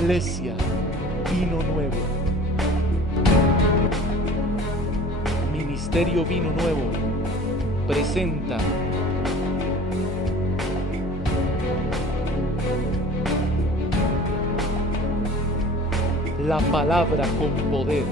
Iglesia Vino Nuevo. Ministerio Vino Nuevo presenta la palabra con poder.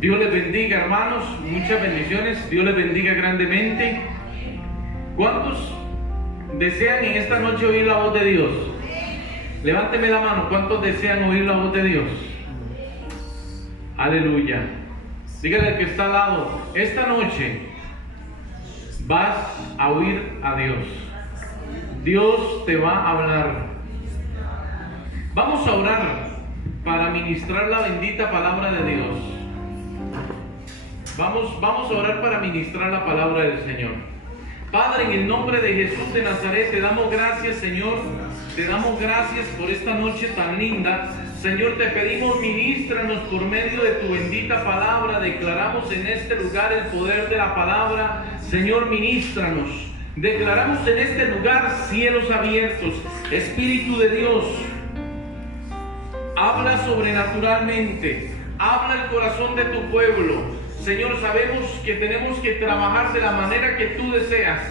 Dios les bendiga, hermanos, muchas bendiciones. Dios les bendiga grandemente. ¿Cuántos desean en esta noche oír la voz de Dios? Levánteme la mano. ¿Cuántos desean oír la voz de Dios? Aleluya. Dígale al que está al lado: esta noche vas a oír a Dios. Dios te va a hablar. Vamos a orar para ministrar la bendita palabra de Dios. Vamos a orar para ministrar la palabra del Señor. Padre, en el nombre de Jesús de Nazaret, te damos gracias, Señor. Te damos gracias por esta noche tan linda. Señor, te pedimos, ministranos por medio de tu bendita palabra. Declaramos en este lugar el poder de la palabra. Señor, ministranos. Declaramos en este lugar cielos abiertos. Espíritu de Dios, habla sobrenaturalmente. Habla el corazón de tu pueblo. Señor, sabemos que tenemos que trabajar de la manera que tú deseas.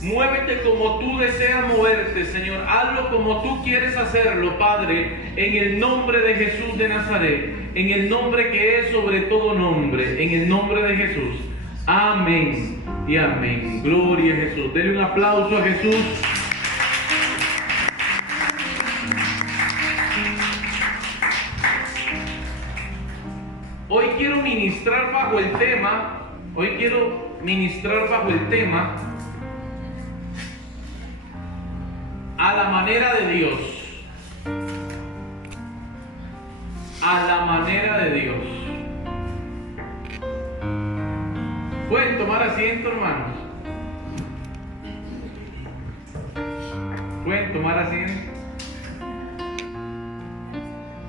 Muévete como tú deseas moverte, Señor. Hazlo como tú quieres hacerlo, Padre, en el nombre de Jesús de Nazaret, en el nombre que es sobre todo nombre, en el nombre de Jesús. Amén y amén. Gloria a Jesús. Denle un aplauso a Jesús. Hoy quiero ministrar bajo el tema, a la manera de Dios. A la manera de Dios. Pueden tomar asiento, hermanos. Pueden tomar asiento.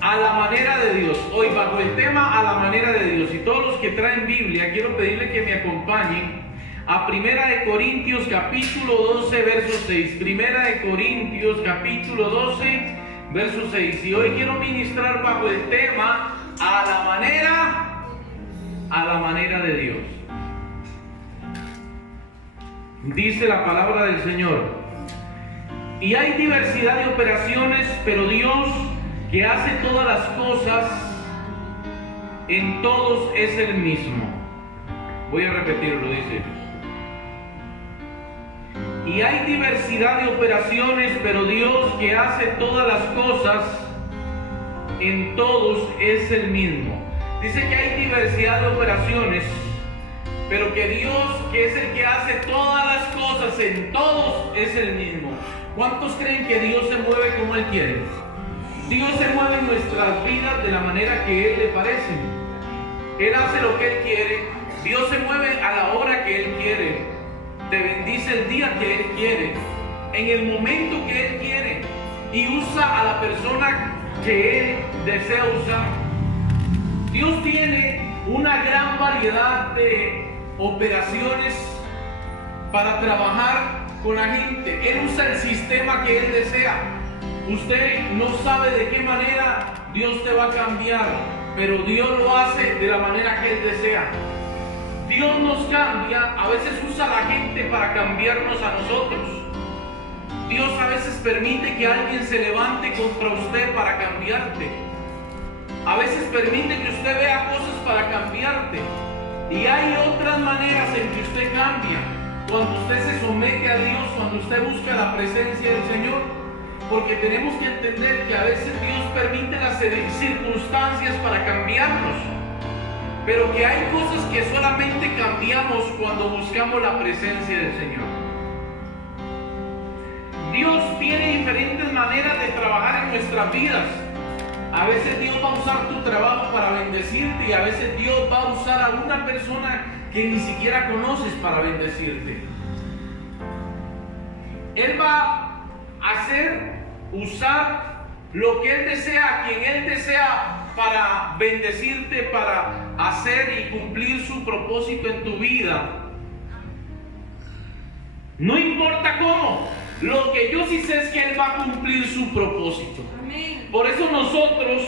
A la manera de Dios. Hoy bajo el tema a la manera de Dios. Y todos los que traen Biblia, quiero pedirle que me acompañen a 1 Corintios capítulo 12 verso 6. 1 Corintios capítulo 12 verso 6. Y hoy quiero ministrar bajo el tema a la manera de Dios. Dice la palabra del Señor: y hay diversidad de operaciones, pero Dios, que hace todas las cosas, en todos es el mismo. Voy a repetirlo, dice: y hay diversidad de operaciones, pero Dios, que hace todas las cosas, en todos es el mismo. Dice que hay diversidad de operaciones, pero que Dios, que es el que hace todas las cosas, en todos es el mismo. ¿Cuántos creen que Dios se mueve como Él quiere? Dios se mueve en nuestras vidas de la manera que Él le parece. Él hace lo que Él quiere. Dios se mueve a la hora que Él quiere. Te bendice el día que Él quiere, en el momento que Él quiere, y usa a la persona que Él desea usar. Dios tiene una gran variedad de operaciones para trabajar con la gente. Él usa el sistema que Él desea. Usted no sabe de qué manera Dios te va a cambiar, pero Dios lo hace de la manera que Él desea. Dios nos cambia, a veces usa a la gente para cambiarnos a nosotros. Dios a veces permite que alguien se levante contra usted para cambiarte. A veces permite que usted vea cosas para cambiarte. Y hay otras maneras en que usted cambia. Cuando usted se somete a Dios, cuando usted busca la presencia del Señor. Porque tenemos que entender que a veces Dios permite las circunstancias para cambiarnos, pero que hay cosas que solamente cambiamos cuando buscamos la presencia del Señor. Dios tiene diferentes maneras de trabajar en nuestras vidas. A veces Dios va a usar tu trabajo para bendecirte, y a veces Dios va a usar a una persona que ni siquiera conoces para bendecirte. Él va a hacer, usar lo que Él desea, a quien Él desea, para bendecirte, para hacer y cumplir su propósito en tu vida. No importa cómo, lo que yo sí sé es que Él va a cumplir su propósito. Amén. Por eso nosotros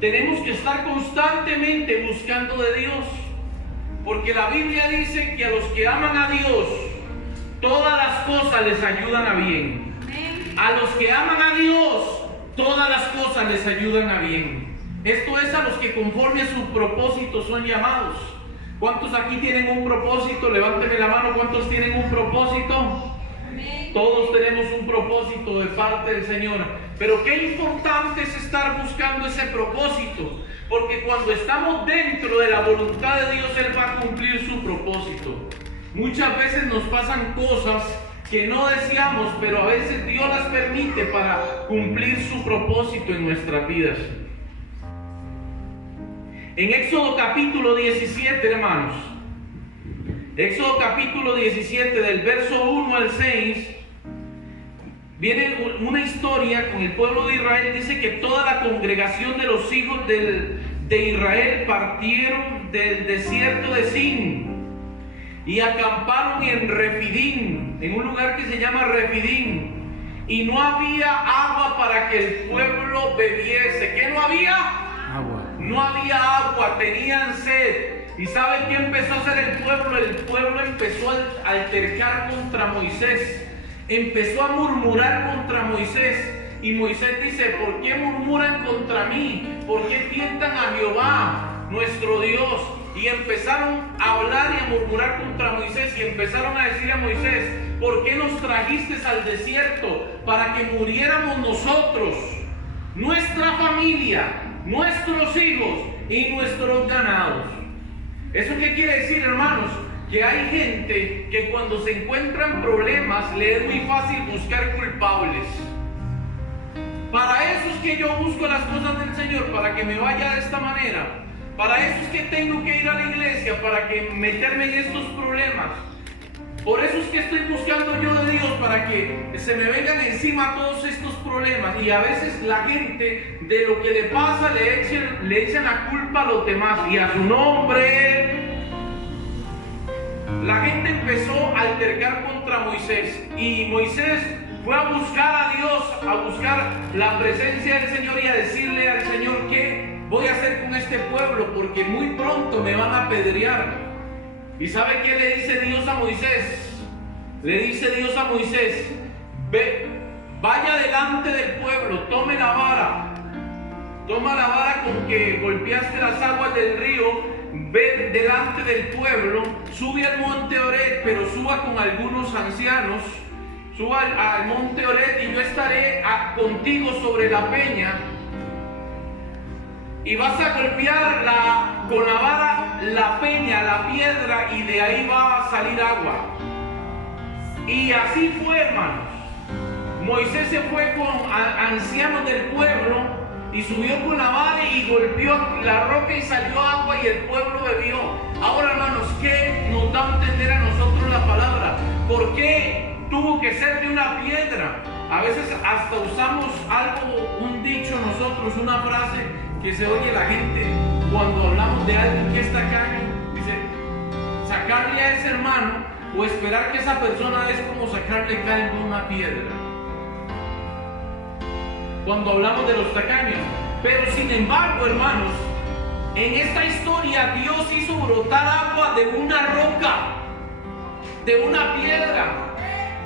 tenemos que estar constantemente buscando de Dios, porque la Biblia dice que a los que aman a Dios, todas las cosas les ayudan a bien. Amén. A los que aman a Dios, todas las cosas les ayudan a bien. Esto es a los que conforme a su propósito son llamados. ¿Cuántos aquí tienen un propósito? Levánteme la mano. ¿Cuántos tienen un propósito? Amén. Todos tenemos un propósito de parte del Señor. Pero qué importante es estar buscando ese propósito. Porque cuando estamos dentro de la voluntad de Dios, Él va a cumplir su propósito. Muchas veces nos pasan cosas que no deseamos, pero a veces Dios las permite para cumplir su propósito en nuestras vidas. En Éxodo capítulo 17, hermanos, Éxodo capítulo 17, del verso 1 al 6, viene una historia con el pueblo de Israel. Dice que toda la congregación de los hijos de Israel partieron del desierto de Sin y acamparon en Refidim, en un lugar que se llama Refidim, y no había agua para que el pueblo bebiese. ¿Qué no había? Agua. No había agua, tenían sed. ¿Y saben qué empezó a hacer el pueblo? El pueblo empezó a altercar contra Moisés, empezó a murmurar contra Moisés. Y Moisés dice: ¿por qué murmuran contra mí? ¿Por qué tientan a Jehová, nuestro Dios? Y empezaron a hablar y a murmurar contra Moisés, y empezaron a decir a Moisés: ¿por qué nos trajiste al desierto? Para que muriéramos nosotros, nuestra familia, nuestros hijos y nuestros ganados. ¿Eso qué quiere decir, hermanos? Que hay gente que cuando se encuentran problemas le es muy fácil buscar culpables. Para eso es que yo busco las cosas del Señor, para que me vaya de esta manera. Para eso es que tengo que ir a la iglesia, para que meterme en estos problemas. Por eso es que estoy buscando yo de Dios, para que se me vengan encima todos estos problemas. Y a veces la gente, de lo que le pasa, le echan la culpa a los demás y a su nombre. La gente empezó a altercar contra Moisés, y Moisés fue a buscar a Dios, a buscar la presencia del Señor y a decirle al Señor: ¿qué voy a hacer con este pueblo? Porque muy pronto me van a apedrear. ¿Y sabe qué le dice Dios a Moisés? Le dice Dios a Moisés: ve, vaya delante del pueblo, tome la vara, toma la vara con que golpeaste las aguas del río, ve delante del pueblo, sube al monte Oreb, pero suba con algunos ancianos, suba al monte Oreb, y yo estaré contigo sobre la peña, y vas a golpear con la vara la peña, la piedra, y de ahí va a salir agua. Y así fue, hermanos. Moisés se fue con ancianos del pueblo y subió con la vara y golpeó la roca y salió agua y el pueblo bebió. Ahora, hermanos, ¿qué nos da a entender a nosotros la palabra? ¿Por qué tuvo que ser de una piedra? A veces hasta usamos algo, un dicho nosotros, una frase que se oye la gente cuando hablamos de alguien que está tacaño. Dice: sacarle a ese hermano, o esperar que esa persona es como sacarle cal de una piedra, cuando hablamos de los tacaños. Pero sin embargo, hermanos, en esta historia Dios hizo brotar agua de una roca, de una piedra.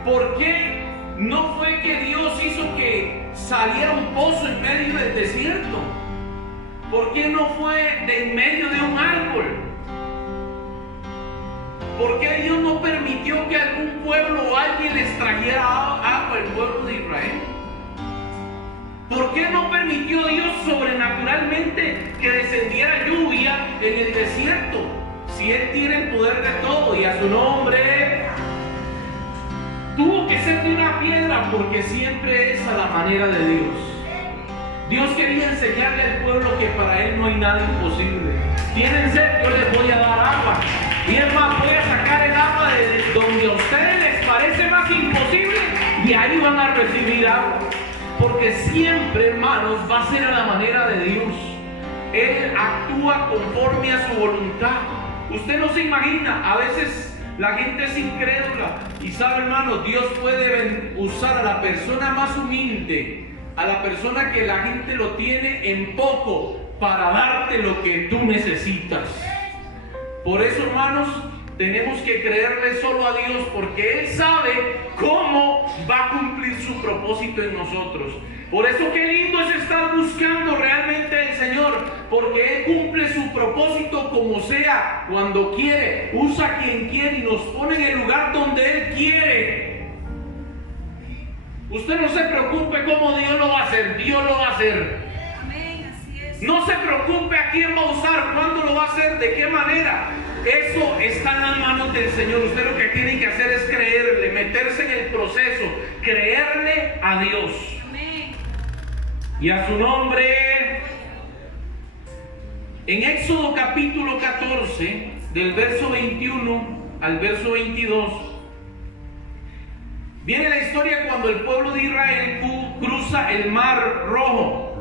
¿Por qué no fue que Dios hizo que saliera un pozo en medio del desierto? ¿Por qué no fue de en medio de un árbol? ¿Por qué Dios no permitió que algún pueblo o alguien les trajera agua al pueblo de Israel? ¿Por qué no permitió Dios sobrenaturalmente que descendiera lluvia en el desierto? Si Él tiene el poder de todo, y a su nombre. Tuvo que ser de una piedra, porque siempre es a la manera de Dios. Dios quería enseñarle al pueblo que para Él no hay nada imposible. ¿Tienen sed? Yo les voy a dar agua. Y es más, voy a sacar el agua de donde a ustedes les parece más imposible, y ahí vida, porque siempre, hermanos, va a ser a la manera de Dios. Él actúa conforme a su voluntad. Usted no se imagina, a veces la gente es incrédula y sabe, hermano, Dios puede usar a la persona más humilde, a la persona que la gente lo tiene en poco, para darte lo que tú necesitas. Por eso, hermanos, tenemos que creerle solo a Dios, porque Él sabe cómo va a cumplir su propósito en nosotros. Por eso qué lindo es estar buscando realmente al Señor, porque Él cumple su propósito como sea, cuando quiere, usa a quien quiere y nos pone en el lugar donde Él quiere. Usted no se preocupe cómo Dios lo va a hacer, Dios lo va a hacer. No se preocupe a quién va a usar, cuándo lo va a hacer, de qué manera. Eso está en las manos del Señor. Usted lo que tiene que hacer es creerle, meterse en el proceso, creerle a Dios. Y a su nombre. En Éxodo capítulo 14, del verso 21 al verso 22, viene la historia cuando el pueblo de Israel cruza el Mar Rojo.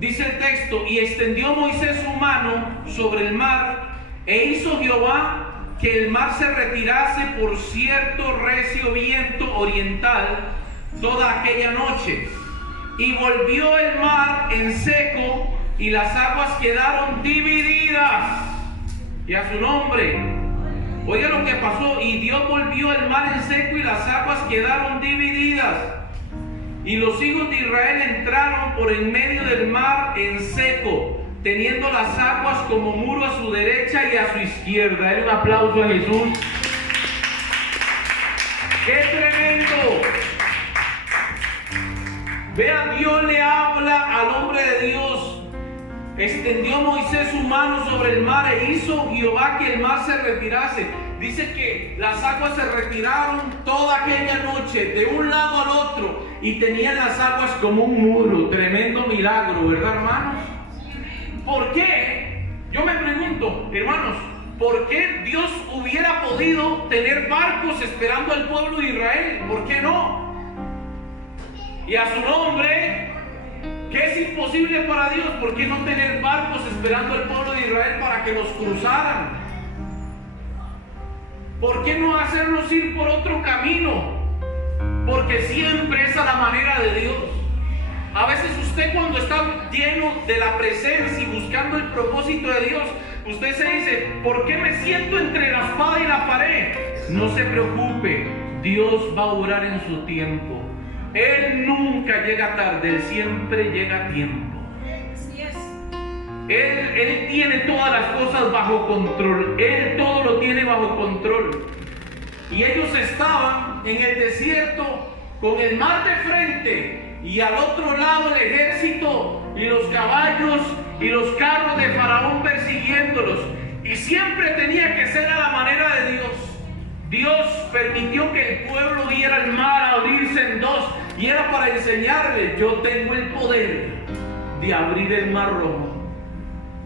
Dice el texto: y extendió Moisés su mano sobre el mar, e hizo Jehová que el mar se retirase por cierto recio viento oriental toda aquella noche. Y volvió el mar en seco, y las aguas quedaron divididas. Y a su nombre. Oiga lo que pasó: y Dios volvió el mar en seco, y las aguas quedaron divididas. Y los hijos de Israel entraron por en medio del mar en seco, teniendo las aguas como muro a su derecha y a su izquierda. Dale un aplauso a Jesús. ¡Qué tremendo! Vea, Dios le habla al hombre de Dios. Extendió Moisés su mano sobre el mar, e hizo Jehová que el mar se retirase. Dice que las aguas se retiraron toda aquella noche, de un lado al otro, y tenían las aguas como un muro. Tremendo milagro, ¿verdad, hermanos? ¿Por qué? Yo me pregunto, hermanos, ¿por qué Dios hubiera podido tener barcos esperando al pueblo de Israel? ¿Por qué no? Y a su nombre, ¿qué es imposible para Dios? ¿Por qué no tener barcos esperando al pueblo de Israel para que los cruzaran? ¿Por qué no hacernos ir por otro camino? Porque siempre es a la manera de Dios. A veces usted, cuando está lleno de la presencia y buscando el propósito de Dios, usted se dice: ¿por qué me siento entre la espada y la pared? No se preocupe, Dios va a obrar en su tiempo. Él nunca llega tarde, Él siempre llega a tiempo. Él tiene todas las cosas bajo control. Él todo lo tiene bajo control. Y ellos estaban en el desierto con el mar de frente, y al otro lado el ejército y los caballos y los carros de Faraón persiguiéndolos. Y siempre tenía que ser a la manera de Dios. Dios permitió que el pueblo viera el mar abrirse en dos, y era para enseñarle: yo tengo el poder de abrir el mar rojo.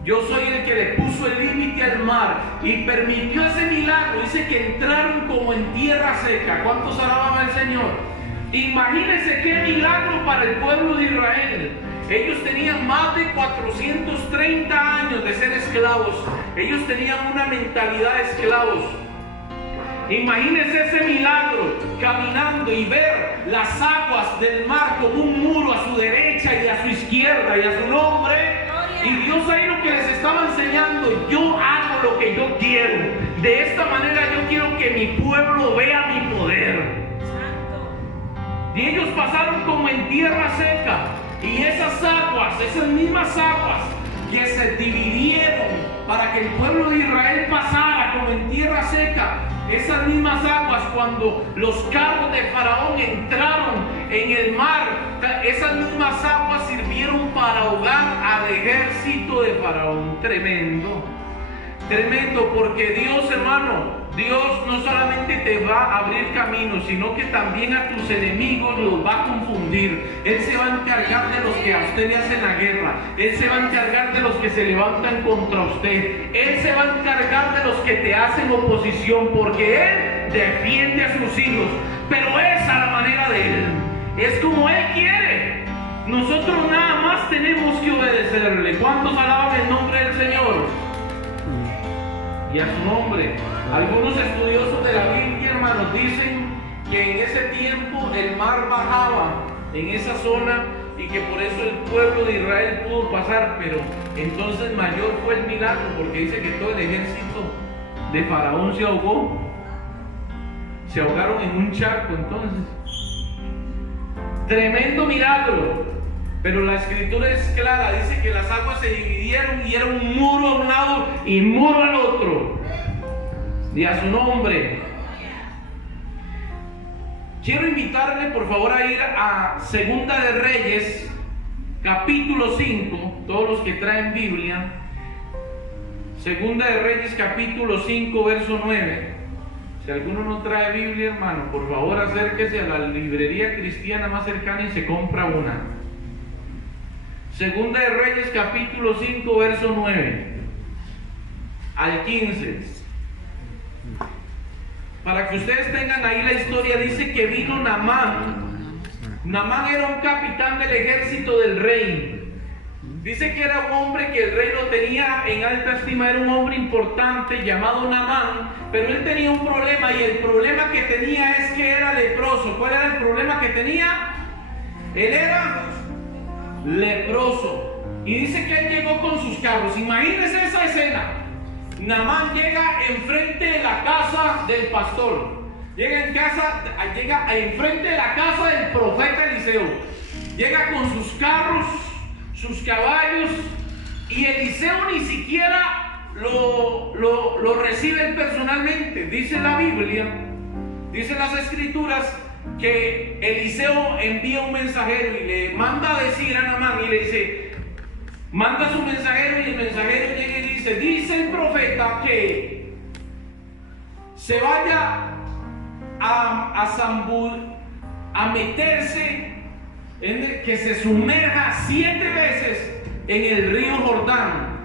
Yo soy el que le puso el límite al mar y permitió ese milagro. Dice que entraron como en tierra seca. ¿Cuántos alaban al Señor? Imagínense qué milagro para el pueblo de Israel. Ellos tenían más de 430 años de ser esclavos. Ellos tenían una mentalidad de esclavos. Imagínense ese milagro, caminando y ver las aguas del mar como un muro a su derecha y a su izquierda, y a su nombre. Y Dios ahí lo que les estaba enseñando: yo hago lo que yo quiero. De esta manera yo quiero que mi pueblo vea mi poder. Y ellos pasaron como en tierra seca, y esas aguas, esas mismas aguas que se dividieron para que el pueblo de Israel pasara como en tierra seca, esas mismas aguas, cuando los carros de Faraón entraron en el mar, esas mismas aguas sirvieron para ahogar al ejército de Faraón. Tremendo, tremendo, porque Dios, hermano, Dios no solamente te va a abrir caminos, sino que también a tus enemigos los va a confundir. Él se va a encargar de los que a usted le hacen la guerra. Él se va a encargar de los que se levantan contra usted. Él se va a encargar de los que te hacen oposición, porque Él defiende a sus hijos, pero es a la manera de Él. Es como Él quiere. Nosotros nada más tenemos que obedecerle. ¿Cuántos alaban el nombre del Señor? Y a su nombre. Algunos estudiosos de la Biblia, hermanos, dicen que en ese tiempo el mar bajaba en esa zona y que por eso el pueblo de Israel pudo pasar, pero entonces mayor fue el milagro, porque dice que todo el ejército de Faraón se ahogó. Se ahogaron en un charco entonces. Tremendo milagro. Pero la escritura es clara, dice que las aguas se dividieron y era un muro a un lado y muro al otro. Y a su nombre. Quiero invitarle por favor a ir a Segunda de Reyes, capítulo 5, todos los que traen Biblia. Segunda de Reyes, capítulo 5, verso 9. Si alguno no trae Biblia, hermano, por favor acérquese a la librería cristiana más cercana y se compra una. Segunda de Reyes, capítulo 5, verso 9 al 15. Para que ustedes tengan ahí la historia, dice que vino Naamán. Naamán era un capitán del ejército del rey. Dice que era un hombre que el rey lo tenía en alta estima, era un hombre importante llamado Naamán, pero él tenía un problema, y el problema que tenía es que era leproso. ¿Cuál era el problema que tenía? Él era leproso. Y dice que él llegó con sus carros. Imagínense esa escena. Naamán llega enfrente de la casa del pastor. Llega enfrente de la casa del profeta Eliseo. Llega con sus carros, sus caballos, y Eliseo ni siquiera lo recibe él personalmente. Dice la Biblia, dice las escrituras, que Eliseo envía un mensajero y le manda a decir a Naamán, y le dice, manda a su mensajero, y el mensajero llega y dice el profeta que se vaya a meterse, que se sumerja 7 veces en el río Jordán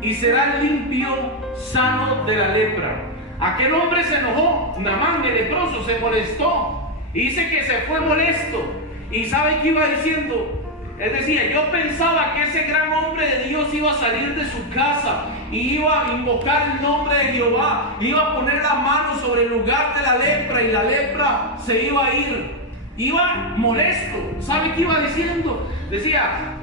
y será limpio, sano de la lepra. Aquel hombre se enojó, Naamán el leproso se molestó, y dice que se fue molesto. ¿Y sabe qué iba diciendo? Él decía, yo pensaba que ese gran hombre de Dios iba a salir de su casa y iba a invocar el nombre de Jehová, iba a poner la mano sobre el lugar de la lepra y la lepra se iba a ir. Iba molesto. ¿Sabe qué iba diciendo? Decía,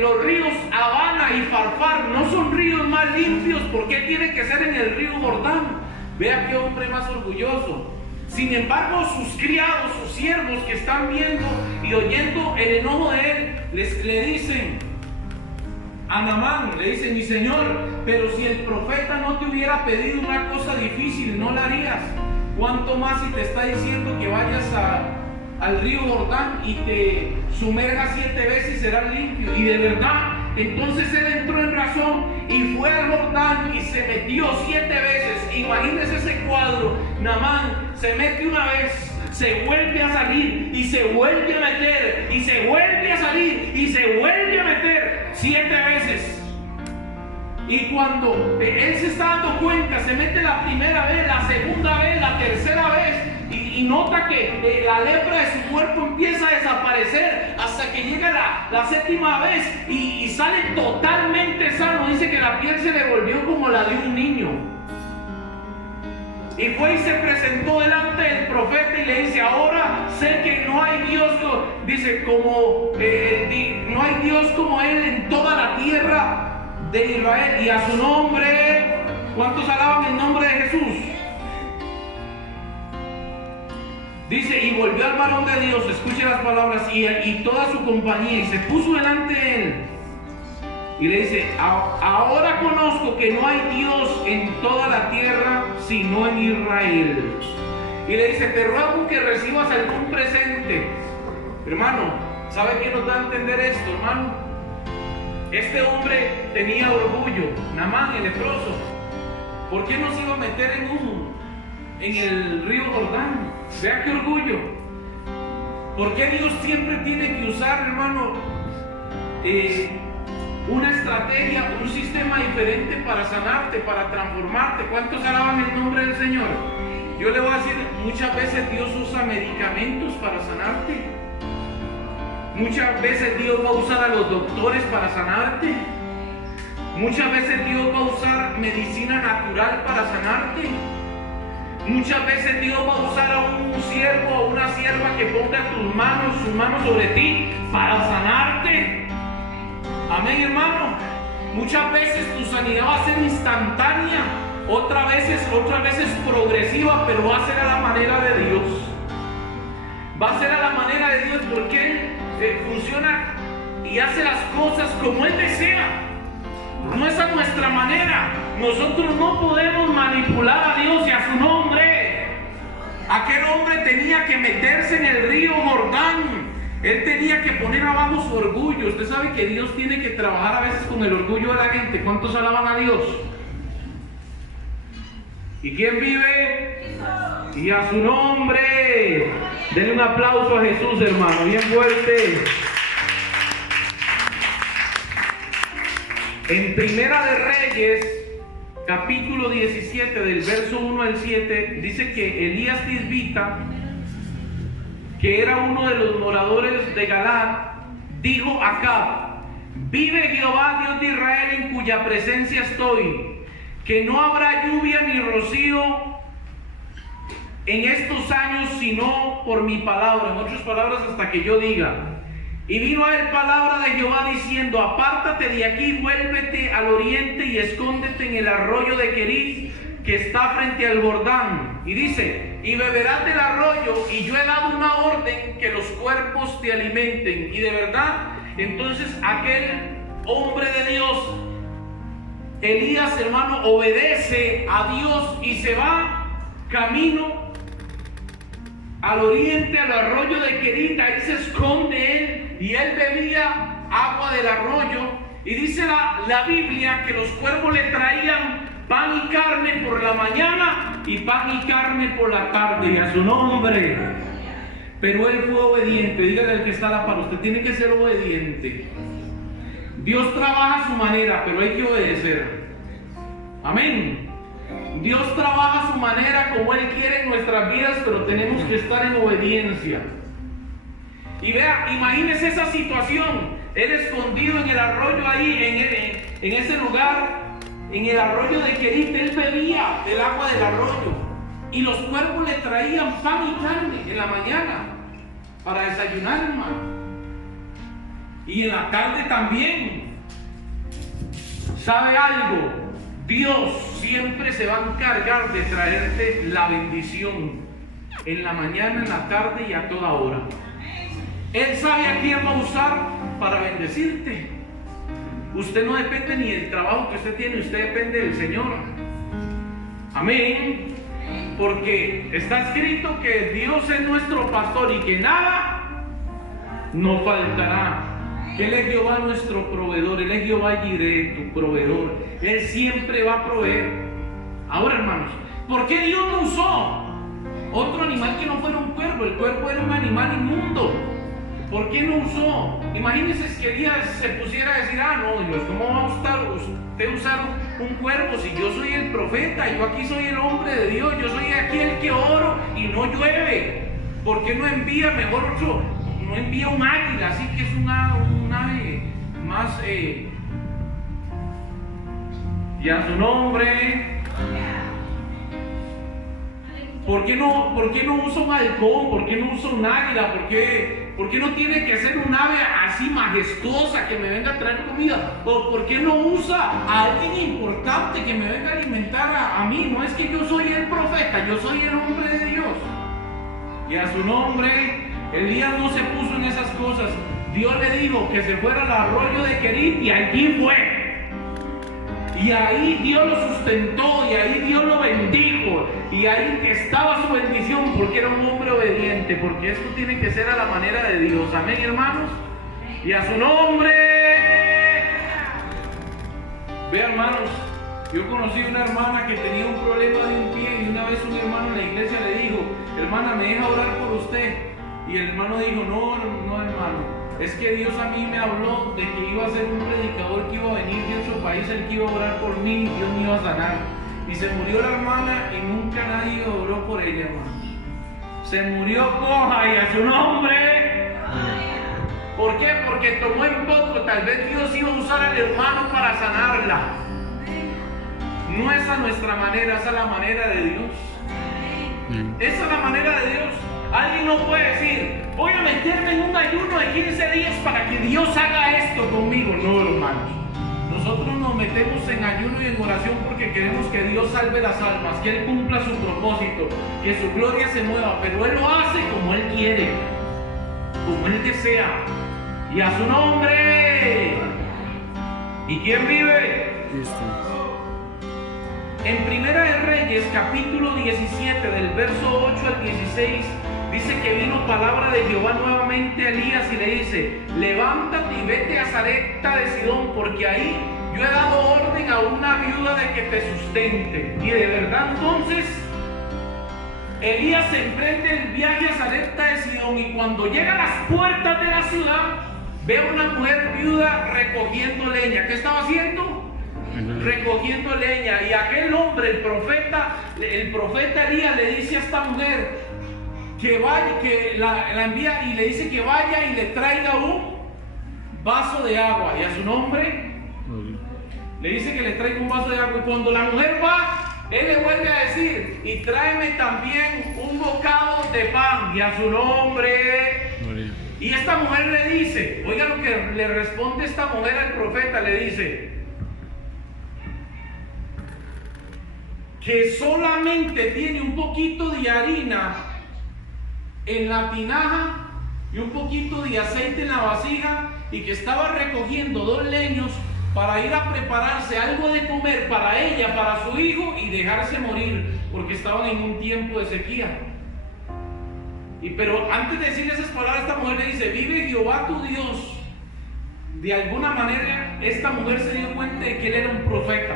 los ríos Habana y Farfar no son ríos más limpios, ¿por qué tiene que ser en el río Jordán? Vea qué hombre más orgulloso. Sin embargo, sus criados, sus siervos que están viendo y oyendo el enojo de él, le dicen a Naamán, le dicen, mi señor, pero si el profeta no te hubiera pedido una cosa difícil, no la harías. ¿Cuánto más si te está diciendo que vayas al río Jordán y te sumergas 7 veces y serás limpio? Y de verdad, entonces él entró en razón y fue al Jordán y se metió 7 veces. Imagínense ese cuadro. Naamán se mete una vez, se vuelve a salir y se vuelve a meter y se vuelve a salir y se vuelve a meter 7 veces. Y cuando él se está dando cuenta, se mete la primera vez, la segunda vez, la tercera vez, y nota que la lepra de su cuerpo empieza a desaparecer hasta que llega la 7ª vez y sale totalmente sano. Dice que la piel se le volvió como la de un niño. Y fue y se presentó delante del profeta y le dice, ahora sé que no hay Dios, dice, no hay Dios como Él en toda la tierra de Israel. Y a su nombre, ¿cuántos alaban el nombre de Jesús? Dice, y volvió al varón de Dios, escuche las palabras, y toda su compañía, y se puso delante de él. Y le dice, ahora conozco que no hay Dios en toda la tierra sino en Israel. Y le dice, te ruego que recibas algún presente. Hermano, ¿sabe quién nos da a entender esto, hermano? Este hombre tenía orgullo, Naamán el leproso. ¿Por qué no se iba a meter en el río Jordán? Vea qué orgullo. ¿Por qué Dios siempre tiene que usar, hermano, una estrategia, un sistema diferente para sanarte, para transformarte? ¿Cuántos alaban el nombre del Señor? Yo le voy a decir, muchas veces Dios usa medicamentos para sanarte. Muchas veces Dios va a usar a los doctores para sanarte. Muchas veces Dios va a usar medicina natural para sanarte. Muchas veces Dios va a usar a un siervo o una sierva que ponga sus manos sobre ti para sanarte. Amén, hermano. Muchas veces tu sanidad va a ser instantánea, otras veces progresiva, pero va a ser a la manera de Dios. Va a ser a la manera de Dios porque Él funciona y hace las cosas como Él desea. No es a nuestra manera. Nosotros no podemos manipular a Dios y a su nombre. Aquel hombre tenía que meterse en el río Jordán. Él tenía que poner abajo su orgullo. Usted sabe que Dios tiene que trabajar a veces con el orgullo de la gente. ¿Cuántos alaban a Dios? ¿Y quién vive? Y a su nombre. Denle un aplauso a Jesús, hermano, bien fuerte. En Primera de Reyes, capítulo 17, del verso 1 al 7, dice que Elías Tisbita, que era uno de los moradores de Galaad, dijo a Acab: vive Jehová, Dios de Israel, en cuya presencia estoy, que no habrá lluvia ni rocío en estos años, sino por mi palabra. En otras palabras, hasta que yo diga. Y vino a él palabra de Jehová diciendo: apártate de aquí, vuélvete al oriente y escóndete en el arroyo de Querit, que está frente al Jordán. Y dice: y beberás del arroyo, y yo he dado una orden, que los cuerpos te alimenten. Y de verdad, entonces aquel hombre de Dios, Elías, hermano, obedece a Dios y se va camino al oriente, al arroyo de Querit. Ahí se esconde él, y él bebía agua del arroyo. Y dice la Biblia que los cuervos le traían pan y carne por la mañana y pan y carne por la tarde, a su nombre. Pero él fue obediente. Dígale al que está a la par, usted tiene que ser obediente. Dios trabaja a su manera, pero hay que obedecer. Amén. Dios trabaja a su manera, como Él quiere en nuestras vidas, pero tenemos que estar en obediencia. Y vea, imagínese esa situación. Él escondido en el arroyo ahí, en ese lugar, en el arroyo de Querit, él bebía el agua del arroyo. Y los cuervos le traían pan y carne en la mañana para desayunar, hermano. Y en la tarde también. ¿Sabe algo? Dios siempre se va a encargar de traerte la bendición en la mañana, en la tarde y a toda hora. Él sabe a quién va a usar para bendecirte. Usted no depende ni del trabajo que usted tiene, usted depende del Señor. Amén. Porque está escrito que Dios es nuestro pastor y que nada nos faltará. Que Él es Jehová nuestro proveedor, Él es Jehová Jireh, tu proveedor. Él siempre va a proveer. Ahora, hermanos, ¿por qué Dios no usó otro animal que no fuera un cuervo? El cuervo era un animal inmundo. ¿Por qué no usó? Imagínense que Elías se pusiera a decir: ah, no, Dios, ¿cómo va a usted usar un cuervo si yo soy el profeta? Yo aquí soy el hombre de Dios, yo soy aquí el que oro y no llueve. ¿Por qué no envía mejor otro? No envía un águila, así que es un ave más y a su nombre. ¿Por qué no usa un halcón? ¿Por qué no usa un águila? ¿Por qué no tiene que ser un ave así majestuosa que me venga a traer comida? ¿O por qué no usa a alguien importante que me venga a alimentar a mí? No es que yo soy el profeta, yo soy el hombre de Dios. Y a su nombre. Elías no se puso en esas cosas. Dios le dijo que se fuera al arroyo de Querit y allí fue. Y ahí Dios lo sustentó, y ahí Dios lo bendijo, y ahí estaba su bendición, porque era un hombre obediente. Porque esto tiene que ser a la manera de Dios. Amén, hermanos. Y a su nombre. Vean, hermanos, yo conocí una hermana que tenía un problema de un pie, y una vez un hermano en la iglesia le dijo: hermana, ¿me deja orar por usted? Y el hermano dijo: no, hermano, es que Dios a mí me habló de que iba a ser un predicador que iba a venir de otro país, el que iba a orar por mí, y Dios me iba a sanar. Y se murió la hermana y nunca nadie oró por ella, hermano. Se murió coja, y a su nombre. ¿Por qué? Porque tomó en poco. Tal vez Dios iba a usar al hermano para sanarla. No es a nuestra manera, esa es la manera de Dios. Esa es la manera de Dios. Alguien no puede decir, voy a meterme en un ayuno de 15 días para que Dios haga esto conmigo. No, hermanos. Nosotros nos metemos en ayuno y en oración porque queremos que Dios salve las almas, que Él cumpla su propósito, que su gloria se mueva. Pero Él lo hace como Él quiere, como Él desea. Y a su nombre. ¿Y quién vive? En Primera de Reyes, capítulo 17, del verso 8 al 16, dice que vino palabra de Jehová nuevamente a Elías y le dice, levántate y vete a Sarepta de Sidón, porque ahí yo he dado orden a una viuda de que te sustente. Y de verdad entonces Elías emprende el viaje a Sarepta de Sidón, y cuando llega a las puertas de la ciudad ve a una mujer viuda recogiendo leña. ¿Qué estaba haciendo? Recogiendo leña. Y aquel hombre, el profeta Elías, le dice a esta mujer que vaya, que la envía y le dice que vaya y le traiga un vaso de agua. Y a su nombre le dice que le traiga un vaso de agua. Y cuando la mujer va, él le vuelve a decir, y tráeme también un bocado de pan. Y a su nombre. Y esta mujer le dice, oiga lo que le responde esta mujer al profeta, le dice que solamente tiene un poquito de harina en la tinaja y un poquito de aceite en la vasija, y que estaba recogiendo 2 leños para ir a prepararse algo de comer para ella, para su hijo, y dejarse morir, porque estaban en un tiempo de sequía. Pero antes de decirle esas palabras, esta mujer le dice, vive Jehová tu Dios. De alguna manera esta mujer se dio cuenta de que él era un profeta.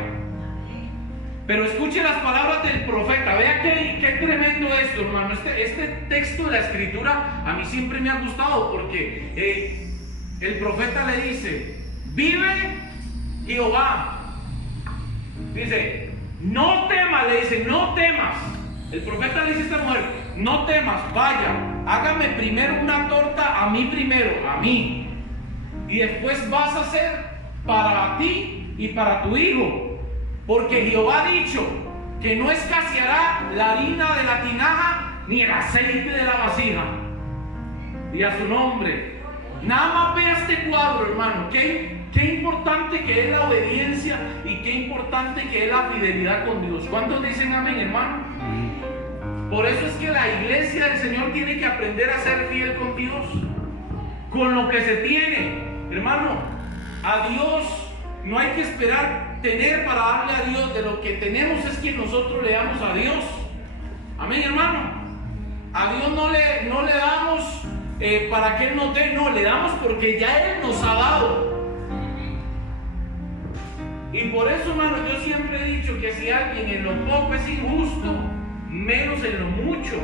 Pero escuche las palabras del profeta. Vea qué tremendo esto, hermano. Este texto de la escritura a mí siempre me ha gustado, porque el profeta le dice, vive Jehová. Dice, no temas, le dice, no temas. El profeta le dice a esta mujer, no temas, vaya, hágame primero una torta a mí primero, a mí. Y después vas a hacer para ti y para tu hijo. Porque Jehová ha dicho que no escaseará la harina de la tinaja ni el aceite de la vasija. Y a su nombre. Nada más vea este cuadro, hermano. Qué importante que es la obediencia y qué importante que es la fidelidad con Dios. ¿Cuántos dicen amén, hermano? Por eso es que la iglesia del Señor tiene que aprender a ser fiel con Dios, con lo que se tiene. Hermano, a Dios no hay que esperar tener para darle a Dios. De lo que tenemos es que nosotros le damos a Dios. Amén, hermano. A Dios no le damos para que Él nos dé, no, le damos porque ya Él nos ha dado. Y por eso, hermano, yo siempre he dicho que si alguien en lo poco es injusto, menos en lo mucho.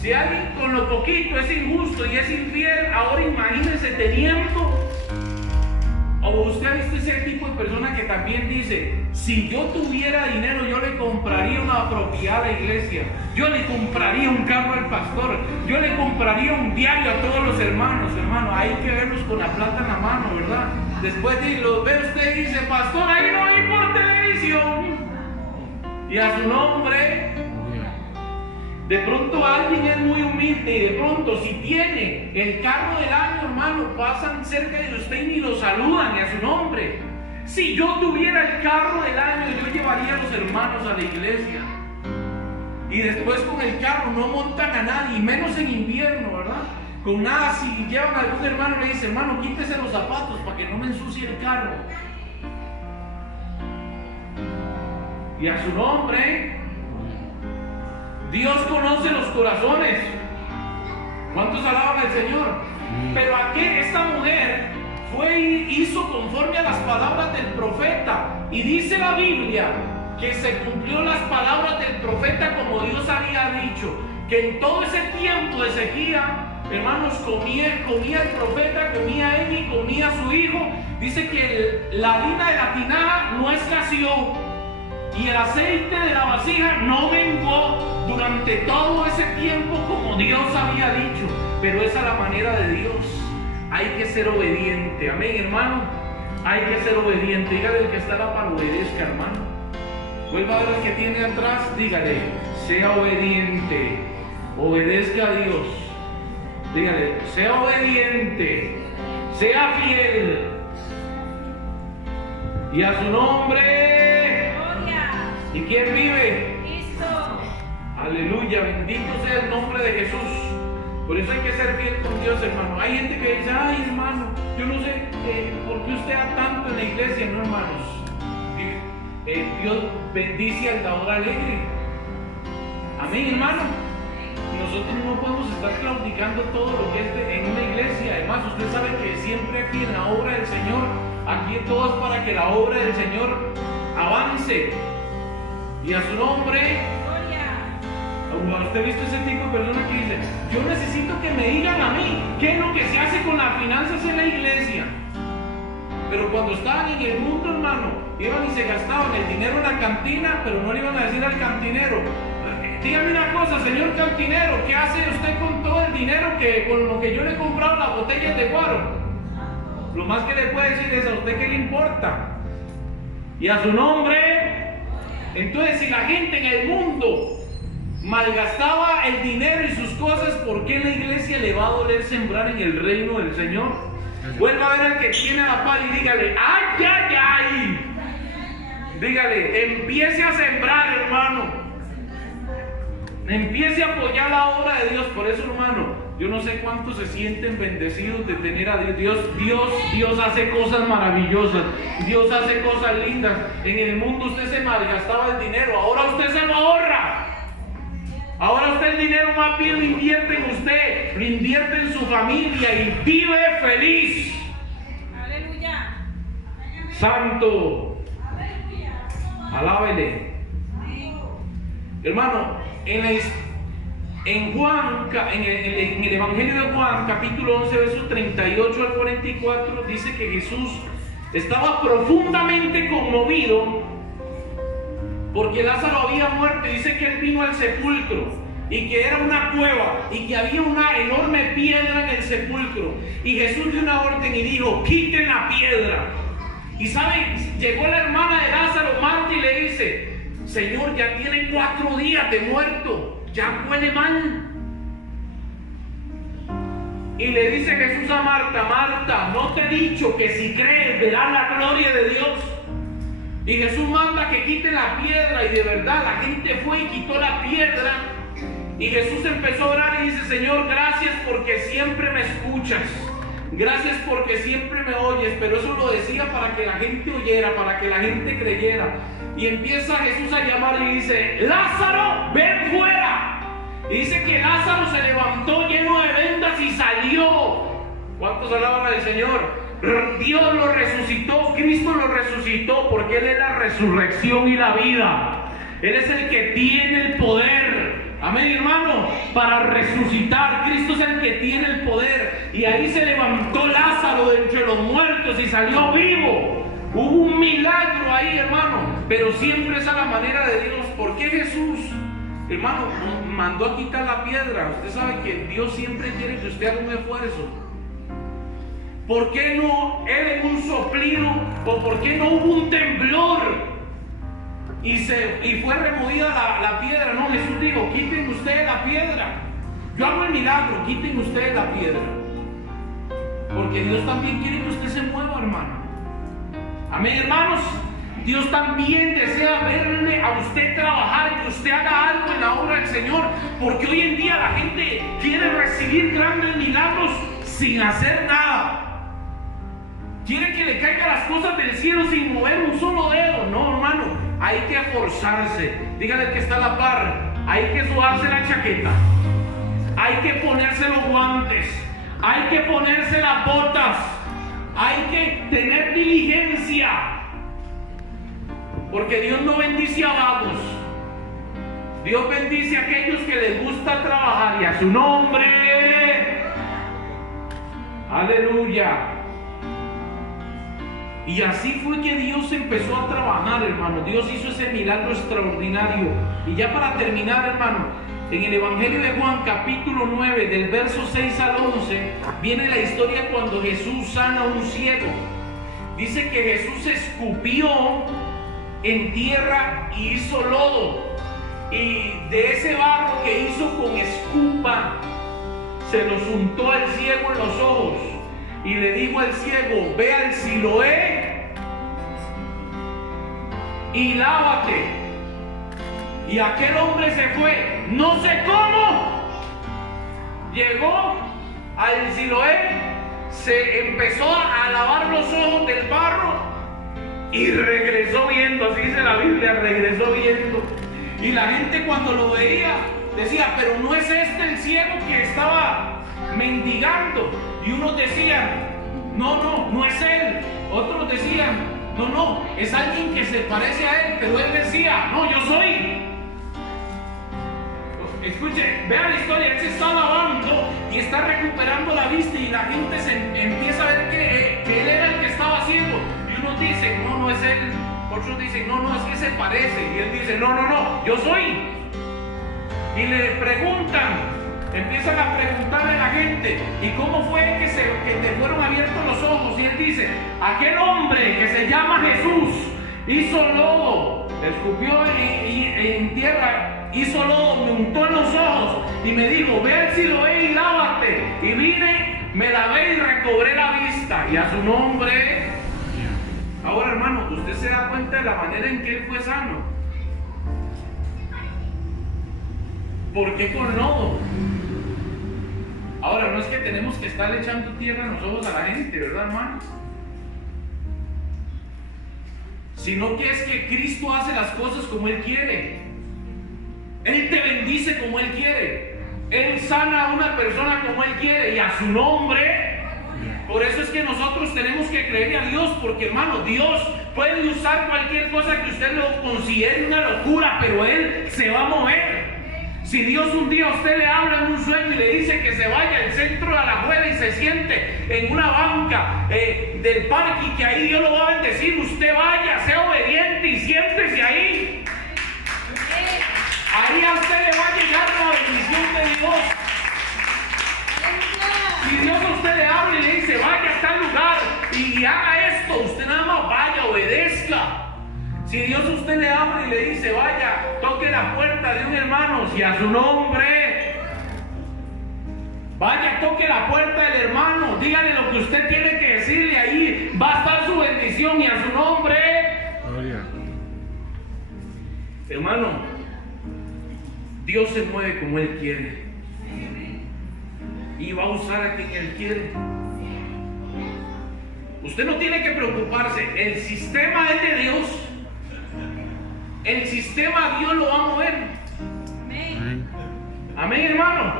Si alguien con lo poquito es injusto y es infiel, ahora imagínense teniendo. O usted ha visto ese tipo de persona que también dice, si yo tuviera dinero yo le compraría una propiedad a la iglesia, yo le compraría un carro al pastor, yo le compraría un diario a todos los hermanos. Hermano, hay que verlos con la plata en la mano, ¿verdad? Después los ve usted y dice, pastor, ahí no vi por televisión. Y a su nombre. De pronto alguien es muy humilde y de pronto si tiene el carro del año, hermano, pasan cerca de usted y ni lo saludan, y a su nombre. Si yo tuviera el carro del año, yo llevaría a los hermanos a la iglesia. Y después con el carro no montan a nadie, y menos en invierno, ¿verdad? Con nada, si llevan a algún hermano, le dice, hermano, quítese los zapatos para que no me ensucie el carro. Y a su nombre. Dios conoce los corazones. ¿Cuántos alaban al Señor? Pero aquí esta mujer fue y hizo conforme a las palabras del profeta. Y dice la Biblia que se cumplió las palabras del profeta como Dios había dicho. Que en todo ese tiempo de sequía, hermanos, comía el profeta, comía ella y comía su hijo. Dice que la harina de la tinaja no escaseó y el aceite de la vasija no menguó durante todo ese tiempo como Dios había dicho. Pero esa es la manera de Dios. Hay que ser obediente. Amén, hermano. Hay que ser obediente. Dígale al que está a la par, obedezca, hermano. Vuelva a ver al que tiene atrás, dígale, sea obediente. Obedezca a Dios. Dígale, sea obediente. Sea fiel. Y a su nombre. Gloria. ¿Y quién vive? Cristo. Aleluya, bendito sea el nombre de Jesús. Por eso hay que ser fiel con Dios, hermano. Hay gente que dice, ay, hermano, yo no sé por qué usted da tanto en la iglesia. No, hermanos. Dios bendice al dador alegre. Amén, hermano. Nosotros no podemos estar claudicando todo lo que es en una iglesia. Además, usted sabe que siempre aquí en la obra del Señor, aquí todo es para que la obra del Señor avance. Y a su nombre. ¿Usted ha visto ese tipo de persona que dice, yo necesito que me digan a mí qué es lo que se hace con las finanzas en la iglesia? Pero cuando estaban en el mundo, hermano, iban y se gastaban el dinero en la cantina, pero no le iban a decir al cantinero, dígame una cosa, señor cantinero, ¿qué hace usted con todo el dinero con lo que yo le he comprado las botellas de guaro? Lo más que le puede decir es, ¿a usted qué le importa? Y a su nombre. Entonces, si la gente en el mundo malgastaba el dinero y sus cosas, ¿por qué en la iglesia le va a doler sembrar en el reino del Señor? Vuelva a ver al que tiene la paz y dígale, ¡ay, ay, ay! Dígale, empiece a sembrar, hermano. Empiece a apoyar la obra de Dios. Por eso, hermano, yo no sé cuántos se sienten bendecidos de tener a Dios. Dios hace cosas maravillosas. Dios hace cosas lindas. En el mundo usted se malgastaba el dinero, ahora usted se lo ahorra. Ahora usted el dinero más bien lo invierte en usted, lo invierte en su familia y vive feliz. Aleluya. Santo. Alábele. Hermano, en el Evangelio de Juan, capítulo 11, versos 38 al 44, dice que Jesús estaba profundamente conmovido porque Lázaro había muerto. Dice que él vino al sepulcro y que era una cueva y que había una enorme piedra en el sepulcro. Y Jesús dio una orden y dijo, quiten la piedra. Y saben, llegó la hermana de Lázaro, Marta, y le dice, Señor, ya tiene 4 días de muerto, ya huele mal. Y le dice Jesús a Marta, Marta, ¿no te he dicho que si crees verás la gloria de Dios? Y Jesús manda que quite la piedra, y de verdad la gente fue y quitó la piedra. Y Jesús empezó a orar y dice, Señor, gracias porque siempre me escuchas. Gracias porque siempre me oyes. Pero eso lo decía para que la gente oyera, para que la gente creyera. Y empieza Jesús a llamar y dice, Lázaro, ven fuera. Y dice que Lázaro se levantó lleno de vendas y salió. ¿Cuántos alaban al Señor? Dios lo resucitó, Cristo lo resucitó, porque Él es la resurrección y la vida. Él es el que tiene el poder. Amén, hermano, para resucitar. Cristo es el que tiene el poder. Y ahí se levantó Lázaro de entre los muertos y salió vivo. Hubo un milagro ahí, hermano. Pero siempre es a la manera de Dios. ¿Por qué Jesús, hermano, mandó a quitar la piedra? Usted sabe que Dios siempre quiere que usted haga un esfuerzo. ¿Por qué no Él en un soplido? ¿O por qué no hubo un temblor y fue removida la piedra? No, Jesús dijo, quiten ustedes la piedra. Yo hago el milagro, quiten ustedes la piedra. Porque Dios también quiere que usted se mueva, hermano. Amén, hermanos. Dios también desea verle a usted trabajar, que usted haga algo en la obra del Señor. Porque hoy en día la gente quiere recibir grandes milagros sin hacer nada. Quiere que le caigan las cosas del cielo sin mover un solo dedo. No, hermano, hay que esforzarse. Dígale al que está a la par, hay que sudarse la chaqueta, hay que ponerse los guantes, hay que ponerse las botas, hay que tener diligencia. Porque Dios no bendice a vagos. Dios bendice a aquellos que les gusta trabajar. Y a su nombre. Aleluya. Y así fue que Dios empezó a trabajar, hermano. Dios hizo ese milagro extraordinario. Y ya para terminar, hermano, En el Evangelio de Juan, capítulo 9, del verso 6 al 11, viene la historia cuando Jesús sana a un ciego. Dice que Jesús escupió en tierra y hizo lodo. Y de ese barro que hizo con escupa, se los untó al ciego en los ojos. Y le dijo al ciego: ve al Siloé y lávate. Y aquel hombre se fue, no sé cómo, llegó al Siloé, se empezó a lavar los ojos del barro y regresó viendo, así dice la Biblia, regresó viendo. Y la gente cuando lo veía decía: pero no es este el ciego que estaba mendigando. Y unos decían: no es él. Otros decían: no, es alguien que se parece a él. Pero él decía: no, yo soy. Escuche, vea la historia. Él se está lavando y está recuperando la vista, y la gente empieza a ver que él era el que estaba ciego. Y unos dicen: no es él. Otros dicen: no, es que se parece. Y él dice: no, yo soy. Y le preguntan, empiezan a preguntarle a la gente: ¿y cómo fue que te fueron abiertos los ojos? Y él dice: aquel hombre que se llama Jesús hizo lodo, escupió en tierra, hizo lodo, me untó en los ojos y me dijo: ve al Siloé y lávate. Y vine, me lavé y recobré la vista, y a su nombre. Ahora, hermano, usted se da cuenta de la manera en que él fue sano. ¿Por qué con lodo? Ahora, no es que tenemos que estar echando tierra en los ojos a la gente, ¿verdad, hermano? Sino que es que Cristo hace las cosas como Él quiere. Él te bendice como Él quiere. Él sana a una persona como Él quiere, y a su nombre. Por eso es que nosotros tenemos que creerle a Dios, porque, hermano, Dios puede usar cualquier cosa que usted lo considere una locura, pero Él se va a mover. Si Dios un día a usted le habla en un sueño y le dice que se vaya al centro de Alajuela y se siente en una banca del parque, y que ahí Dios lo va a bendecir, usted vaya, sea obediente y siéntese ahí. Ahí a usted le va a llegar la bendición de Dios. Si Dios a usted le habla y le dice: vaya a tal lugar y haga esto, usted nada más vaya, obedezca. Si Dios a usted le habla y le dice: vaya, toque la puerta de un hermano, y a su nombre, vaya, toque la puerta del hermano, dígale lo que usted tiene que decirle, ahí va a estar su bendición, y a su nombre. Gloria. Hermano, Dios se mueve como Él quiere, y va a usar a quien Él quiere. Usted no tiene que preocuparse. El sistema es de Dios. El sistema Dios lo va a mover. Amén, hermano.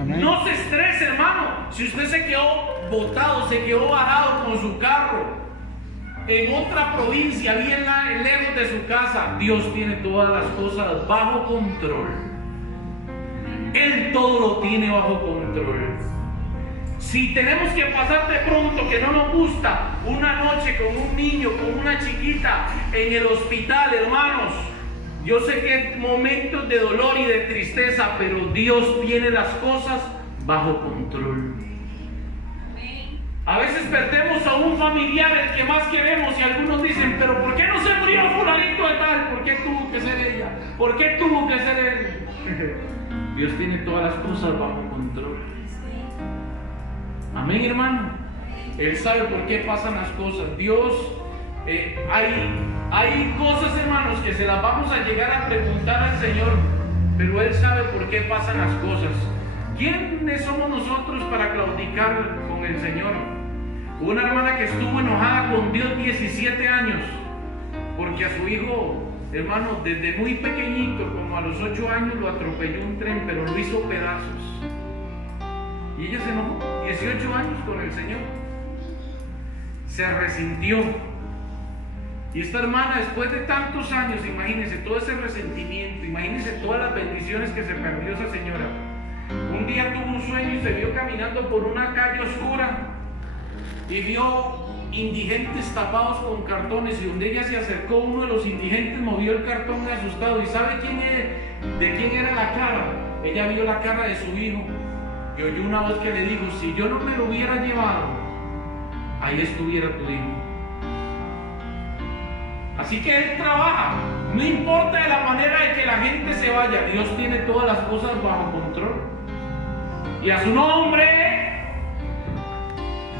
Amén. No se estrese, hermano. Si usted se quedó botado, se quedó varado con su carro en otra provincia, bien lejos de su casa, Dios tiene todas las cosas bajo control. Él todo lo tiene bajo control. Si tenemos que pasar de pronto, que no nos gusta, una noche con un niño, con una chiquita en el hospital, hermanos, yo sé que hay momentos de dolor y de tristeza, pero Dios tiene las cosas bajo control. A veces perdemos a un familiar, el que más queremos, y algunos dicen: pero ¿por qué no se murió fulanito de tal? ¿Por qué tuvo que ser ella? ¿Por qué tuvo que ser él? Dios tiene todas las cosas bajo control. Amén, hermano. Él sabe por qué pasan las cosas. Dios, hay cosas, hermanos, que se las vamos a llegar a preguntar al Señor, pero Él sabe por qué pasan las cosas. ¿Quiénes somos nosotros para claudicar con el Señor? Una hermana que estuvo enojada con Dios 17 años porque a su hijo, hermano, desde muy pequeñito, como a los 8 años, lo atropelló un tren, pero lo hizo pedazos. Y ella se enojó, 18 años con el Señor. Se resintió. Y esta hermana, después de tantos años, imagínense todo ese resentimiento, imagínense todas las bendiciones que se perdió esa señora. Un día tuvo un sueño y se vio caminando por una calle oscura y vio indigentes tapados con cartones, y donde ella se acercó, uno de los indigentes movió el cartón asustado. ¿Y sabe de quién era la cara? ella vio la cara de su hijo y oyó una voz que le dijo: si yo no me lo hubiera llevado, ahí estuviera tu hijo. Así que Él trabaja, no importa de la manera de que la gente se vaya, Dios tiene todas las cosas bajo control. Y a su nombre,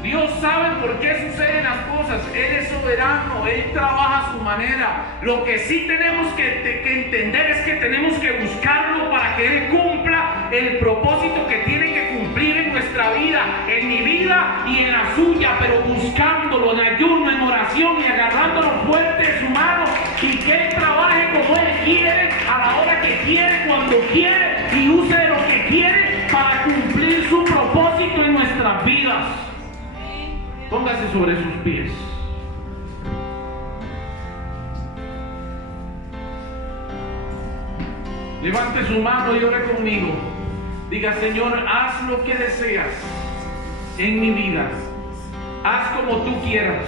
Dios sabe por qué suceden las cosas. Él es soberano, Él trabaja a su manera. Lo que sí tenemos que entender es que tenemos que buscarlo para que Él cumpla el propósito que tiene que cumplir en nuestra vida, en mi vida y en la suya, pero buscándolo en ayuno, en oración y agarrándolo fuerte de su mano, y que Él trabaje como Él quiere, a la hora que quiere, cuando quiere, y use de lo que quiere para cumplir su propósito en nuestras vidas. Póngase sobre sus pies. Levante su mano y ore conmigo. Diga: Señor, haz lo que deseas en mi vida. Haz como tú quieras.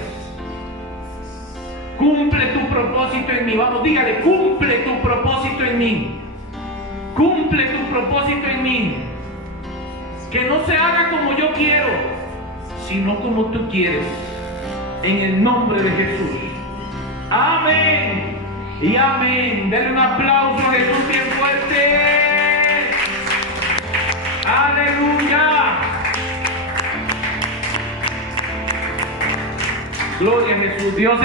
Cumple tu propósito en mí. Vamos, dígale: cumple tu propósito en mí. Cumple tu propósito en mí. Que no se haga como yo quiero, sino como tú quieres, en el nombre de Jesús. Amén y amén. Denle un aplauso a Jesús bien fuerte. Aleluya. Gloria a Jesús. Dios